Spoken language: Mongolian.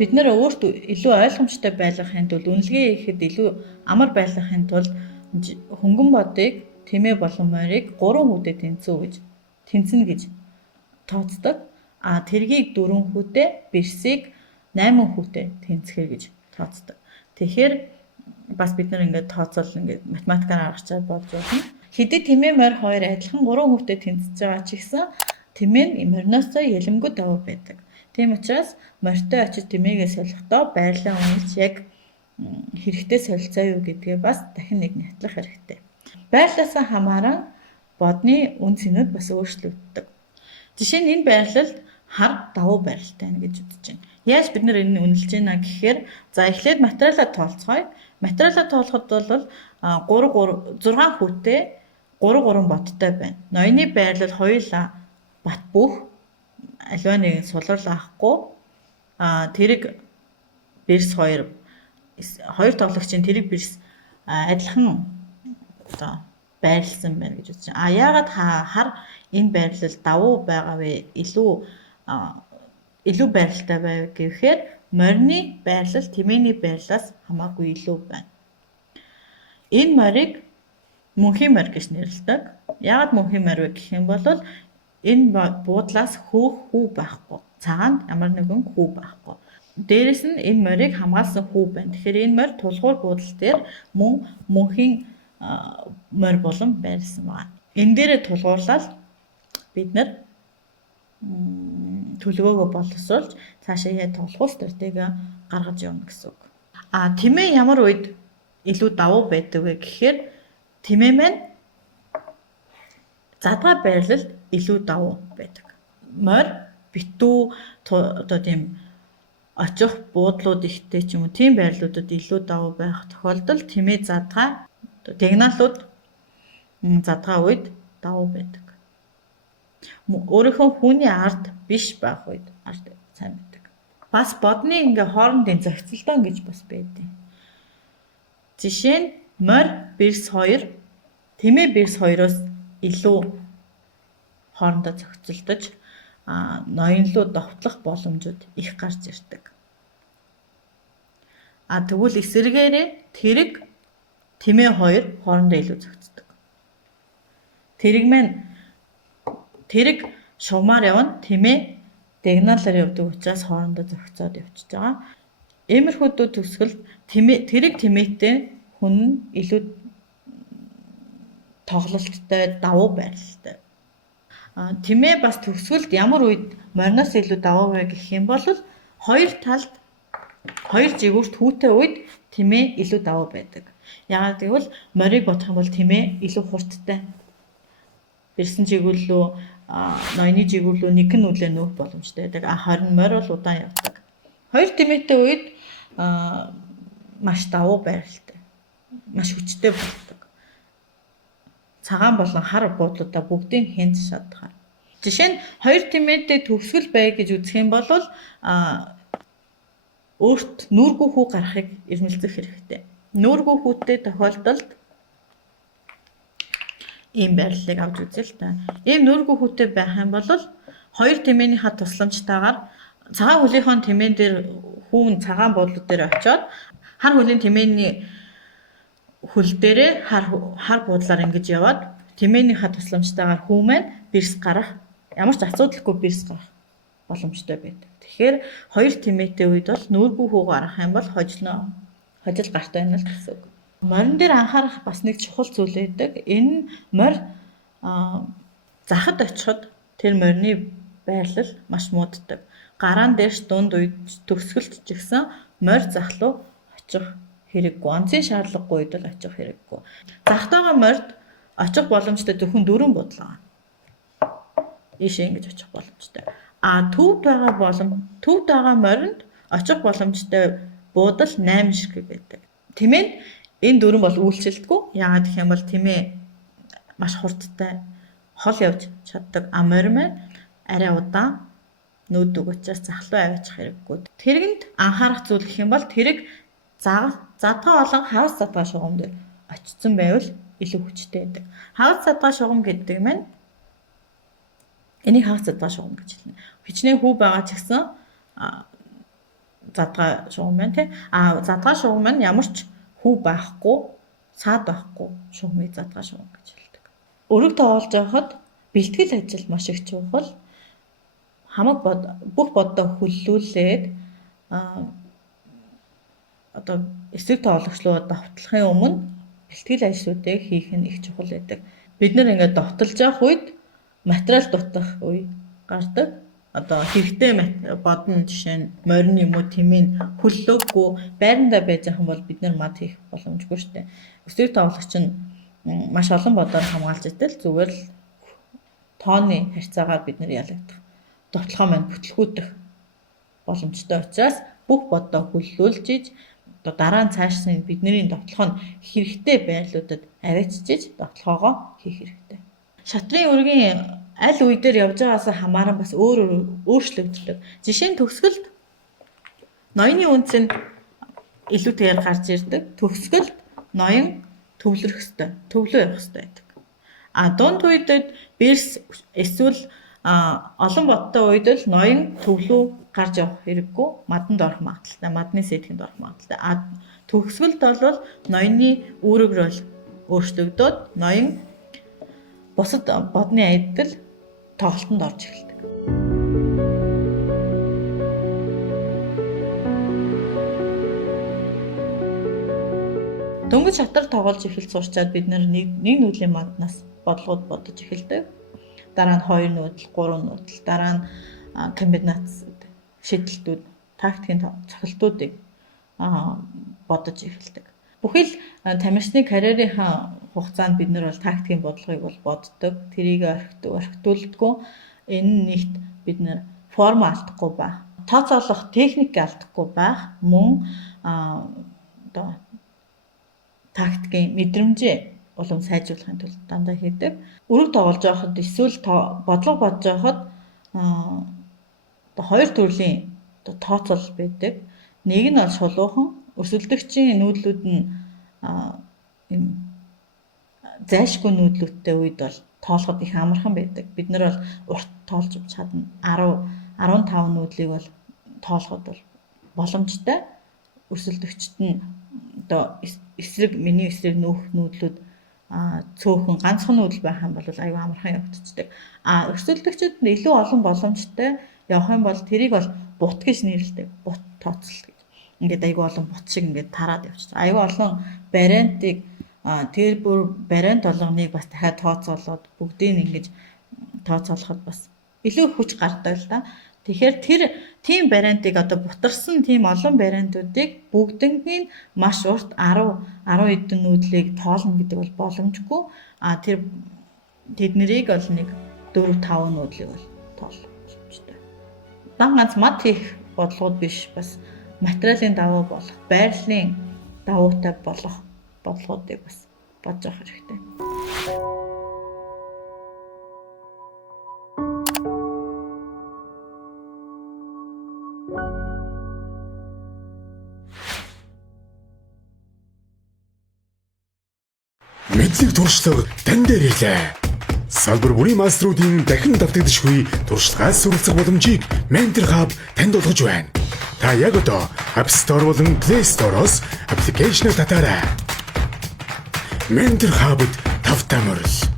Бид нэр өөртөө илүү ойлгомжтой байлгахын тулд үнэлгээ хийхэд илүү амар байлгахын тулд хөнгөн бодыг тэмээ болон морийг 3 хүүтэй тэнцэнэ гэж тооцдог. Тэргийг 4 хүүтэй, бэрсийг 8 хүүтэй тэнцэхэр гэж тооцдог. Тэгэхээр бас бид нар ингээд тооцоол ингээд математикаар аргачлаад бодж болно. Хэдий тэмээ морь хоёр адилхан 3 хүүтэй тэнцэж байгаа ч гэсэн тэмээ нь мориноосоо ялэмгүй давуу байдаг. Тийм учраас морьтой очиж тэмээгээ солихдоо байрлаа үнэлж яг хэрэгтэй солилцоо юу гэдгээ бас дахин нэг нятлах хэрэгтэй. Байрлалаасаа хамааран бодны үн цэнүүд бас өөрчлөгддөг. Жишээ нь энэ байрлалд хар давуу байралтай байна гэж үзэж байна. Яаж бид нар энэ үнэлж байна гэхээр за эхлээд материалаа тооцгоё. Материалаа тоолоход бол 6 хүүтэй 3 бодтой байна. Ноёны байрлал хоёулаа бат бөх аливаа нэг сулрал авахгүй тэрэг бэрс хоёр тоглогчийн тэрэг бэрс адилхан одоо байрлсан байна гэж үзэж байна. Яагаад хар энэ байрлал давуу байгаа вэ? Илүү байралтай байв гэхээр морины байрлал тэмээний байрлалаас хамаагүй илүү байна. Энэ морийг мөнхийн морь гэж нэрлэдэг. Яагаад мөнхийн морь вэ гэх юм бол энэ буудлаас хүү байхгүй. Цагаанд ямар нэгэн хүү байхгүй. Дээрээс нь энэ морийг хамгаалсан хүү байна. Тэгэхээр энэ морь тулгуур буудлын дээр мөнхийн морь болон байрлсан байна. Энэ дээрээ тулгуурлал бид нар төлөвөөгөө боловсруулж цаашаа яа тоглох стратеги гаргаж явна гэсэн үг. Тэмээ ямар үед илүү давуу байдаг вэ гэхээр тэмээ маань задгай байрлалд илүү давуу байдаг. Морь битүү одоо тийм очих буудлууд ихтэй ч юм уу тийм байрлалуудад илүү давуу байх тохиолдолд тэмээ задгай дигналууд задгай үед давуу байдаг. Өөрийнхөө хүний ард биш байх үед ард сайн байдаг. Бас бодны ингээ хоорондын зохицолтой гэж бас байдаг. Жишээ нь морь бэрс 2 тэмээ бэрс 2-оос илүү хоорондоо зохицолдож ноёнлуу довтлох боломжууд их гарч ирдэг. Тэгвэл эсвэргээрээ тэрэг тэмээ 2 хоорондоо илүү зохицдог. Тэрэг шугамаар явна, тэмээ дигналаар явдаг учраас хоорондоо зохицоод явчихж байгаа. Иймэрхүү төгсгөл тэрэг тэмээтэй хүн нь илүү тоглолттой, давуу байрлалтай. Тэмээ бас төгсгөлд ямар үед мориноос илүү давуу вэ гэх юм бол хоёр талд хоёр жигүүрт хүүтэй үед тэмээ илүү давуу байдаг. Яагаад гэвэл морийг бодох юм бол тэмээ илүү хурдтай. Бэрсэн жигүүрлөө ноёны жигүүрлөө нэг нь үлээ нүүх боломжтой байдаг. Харин морь бол удаан явдаг. Хоёр тэмээтэй үед маш давуу байралтай. Маш хүчтэй болдог. Цагаан болон хар буудлуудаа бүгдийг хянж чадхаар. Жишээ нь хоёр тэмээтэй төгсгөл бай гэж үзэх юм бол өөрт нүүргүй хүү гарахыг эрмэлзэх хэрэгтэй. Нүүргүй хүүтэй тохиолдолд ийм байрлалыг авч үзье л та. Ийм нүүргүй хүүтэй байх юм бол хоёр тэмээнийхээ тусламжтайгаар цагаан хөлийнхөө тэмээн дээр хүүн цагаан буудлууд дээр очиод хар хөлийн тэмээний хөл дээрээ хар буудлаар ингэж яваад тэмээнийхээ тусламжтайгаар хүү маань бэрс гарах ямар ч асуудалгүй бэрс гарах боломжтой байдаг. Тэгэхээр хоёр тэмээтэй үед бол нүүргүй хүү гарах юм бол хожил гартай байна л гэсэн үг. Морин дээр анхаарах бас нэг чухал зүйл байдаг. Энэ морь захад очиход тэр морины байрлал маш мууддаг. Гараан дээрш дунд үед төгсгөлт ч гэсэн морь захлуу очих хэрэггүй. Онцгийн шаардлагагүй үед л очих хэрэггүй. Захад байгаа морьд очих боломжтой зөвхөн 4 буудлаа. Ийшээ ингэж очих боломжтой. Төвд байгаа моринд очих боломжтой буудал 8 ширхэг байдаг. Тэмээ нь энэ 4 бол үйлчлэлтгүй. Яагаад гэх юм бол тэмээ маш хурдтай хол явж чаддаг. Морь маань арай удаан нүүдэг учраас захлуу аваачих хэрэггүй. Тэрэгэнд анхаарах зүйл гэх юм бол тэрэг задгаа болон хавц задгаа шугам дээр очсон байвал илүү хүчтэй байдаг. Хавц задгаа шугам гэдэг маань энийг хавц задгаа шугам гэж хэлнэ. Хичнээн хүү байгаа ч гэсэн задгаа шугам байна тий. Задгаа шугам маань ямар ч хүү байхгүй, цаад байхгүй шугамыг задгаа шугам гэж хэлдэг. Өрөг тоолж байхад бэлтгэл ажил маш их чухал. Бүх бодоо хүллүүлээд одоо эсрэг тоологч руу давтлахын өмнө бэлтгэл ажлуудыг хийх нь их чухал байдаг. Бид нэр ингээд довтолж явах үед материал дутах үе гардаг. Одоо хэрэгтэй бодно жишээ нь морин юм уу тэмээ хүллөөгүй байрандаа байж байгаа бол бид нар мад хийх боломжгүй шүү дээ. Эсрэг тоологч нь маш олон бодоор хамгаалж итэл зүгээр л тооны харьцаагаар бид нар ялагдах. Довтлохоо маань бүтлгүүтэх боломжтой учраас бүх бодоо хүллүүлж иж одоо дараа нь цаашсан бидний довтлох нь хэрэгтэй байрлуудад аваачиж довтлохоогоо хийх хэрэгтэй. Шатрын үргийн аль үе дээр явж байгаагаас хамааран бас өөрчлөгддөг. Жишээ нь төгсгөлд ноёны үнц нь илүүтэйгээр гарч ирдэг. Төгсгөлд ноён төвлөрөх ёстой, төвлөө явах ёстой байдаг. Дунд үед бэрс эсвэл олон бодтой үед л ноён төвлөө гарч явах хэрэггүй, маданд орох магадaltaй, мадны сэтгэнд орох магадaltaй. Төгсгөлд бол ноёны үүрэг рол өөрчлөгдөд ноён бусад бодны аялал тоглолтод орж эхэлдэг. Дөнгөж шатар тоглож эхэлж сурчаад бид нэг нүүдлийн маднаас бодлогод бодож эхэлдэг. Дараа нь 2 нүүдэл, 3 нүүдэл, дараа нь комбинац шийдэлтүүд, тактикийн цохилтуудыг бодож эхэлдэг. Бүхий л тамирчны карьерийнхаа хугацаанд бид нар бол тактикийн бодлогыг бол боддог. Тэрийг орхитуулдаггүй. Энэ нь нэгт бид нар форм алдахгүй байх, тооцоолох техник алдахгүй байх, мөн одоо тактикийн мэдрэмжээ улам сайжруулахын тулд дандаа хийдэг. Өрөг тоглож байхад эсвэл бодлого бодож байхад хоёр төрлийн тооцоол байдаг. Нэг нь бол шулуухан, өрсөлдөгчийн нүүдлүүд нь зайлшгүй нүүдлүүдтэй үед бол тоолоход их амархан байдаг. Бид нар бол урт тоолж чадна. 10-15 нүүдлийг бол тоолоход бол боломжтой. Өрсөлдөгчд нь одоо миний эсрэг нүүх нүүдлүүд цөөхөн ганцхан нүүдэл байх юм бол аюу амархан явагдчихдаг. Өрсөлдөгчд нь илүү олон боломжтой явах юм бол тэрийг бол бут гэж нэрлэдэг. Бут тооцол гэж. Ингээд аюу олон бут шиг ингээд тараад явчихдаг. Аюу олон вариантыг тэр бүр вариант болгоныг бас дахиад тооцоолоод бүгдийг ингэж тооцоолоход бас илүү хүч гардаг л да. Тэгэхээр тийм вариантыг одоо бутарсан тийм олон вариантуудыг бүгднийг маш урт 10 хэдэн нүүдлийг тоолно гэдэг бол боломжгүй. Тэднийг бол нэг 4-5 нүүдлийг бол тоолох боломжтой. Ганц мад хийх бодлогод биш, бас материалын давуу болох, байрлалын давуутай болох бодлогуудыг бас бодож авах хэрэгтэй. Мэдлэг туршлага тань дээр ирлээ. Салбар бүрийн мастеруудын дахин давтагдшгүй туршлагаас суралцах боломжийг Mentor Hub танд олгож байна. Та яг одоо App Store болон Play Store-оос аппликейшн татаарай. Mentor Hub-д тавтамжтай мөрөл.